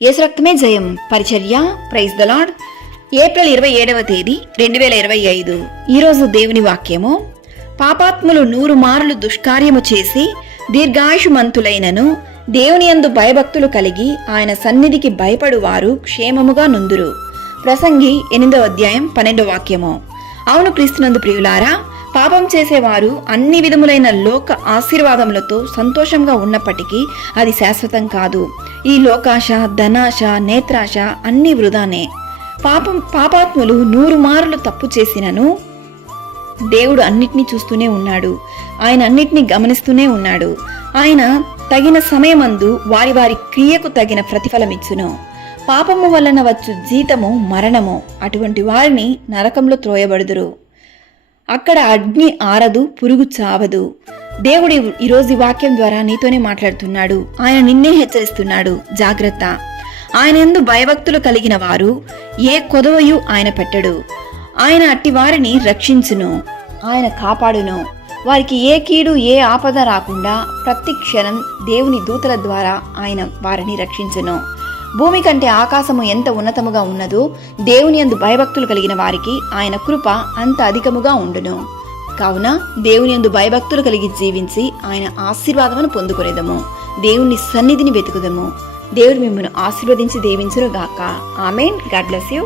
యేసు రక్తమే జయం పరిచర్య. Praise the Lord. ఏప్రిల్ 27వ తేదీ 2025. ఈరోజు దేవుని వాక్యము, పాపాత్ములు 100 మారులు దుష్కార్యము చేసి దీర్ఘాయుషుమంతులైనను దేవుని యందు భయభక్తులు కలిగి ఆయన సన్నిధికి భయపడువారు క్షేమముగా నుందురు. ప్రసంగి 8వ అధ్యాయం 12వ వాక్యము. అవును క్రీస్తునందు ప్రియులారా, పాపం చేసేవారు అన్ని విధములైన లోక ఆశీర్వాదములతో సంతోషంగా ఉన్నప్పటికీ అది శాశ్వతం కాదు. ఈ లోకాశ, ధనాశ, నేత్రాశ అన్ని వృధానే. పాపాత్ములు 100 మారులు తప్పు చేసినను దేవుడు అన్నిటినీ చూస్తూనే ఉన్నాడు. ఆయన అన్నిటినీ గమనిస్తూనే ఉన్నాడు. ఆయన తగిన సమయమందు వారి వారి క్రియకు తగిన ప్రతిఫలమిచ్చును. పాపము వలన వచ్చు జీతము మరణము. అటువంటి వారిని నరకంలో త్రోయబడుదురు. అక్కడ అగ్ని ఆరదు, పురుగు చావదు. దేవుడు ఈరోజు ఈ వాక్యం ద్వారా నీతోనే మాట్లాడుతున్నాడు. ఆయన నిన్నే హెచ్చరిస్తున్నాడు, జాగ్రత్త. ఆయన యందు భయభక్తులు కలిగిన వారు ఏ కొదవయు ఆయన పెట్టడు. ఆయన అట్టి వారిని రక్షించును, ఆయన కాపాడును. వారికి ఏ కీడు, ఏ ఆపద రాకుండా ప్రతి క్షణం దేవుని దూతల ద్వారా ఆయన వారిని రక్షించును. భూమి కంటే ఆకాశము ఎంత ఉన్నతముగా ఉన్నదో దేవుని యందు భయభక్తులు కలిగిన వారికి ఆయన కృప అంత అధికముగా ఉండును. కావున దేవుని యందు భయభక్తులు కలిగి జీవించి ఆయన ఆశీర్వాదమును పొందుకొనేదము. దేవుని సన్నిధిని వెతుకుదము. దేవుడు మిమ్మల్ని ఆశీర్వదించి దీవించును గాక. ఆమేన్. God bless you.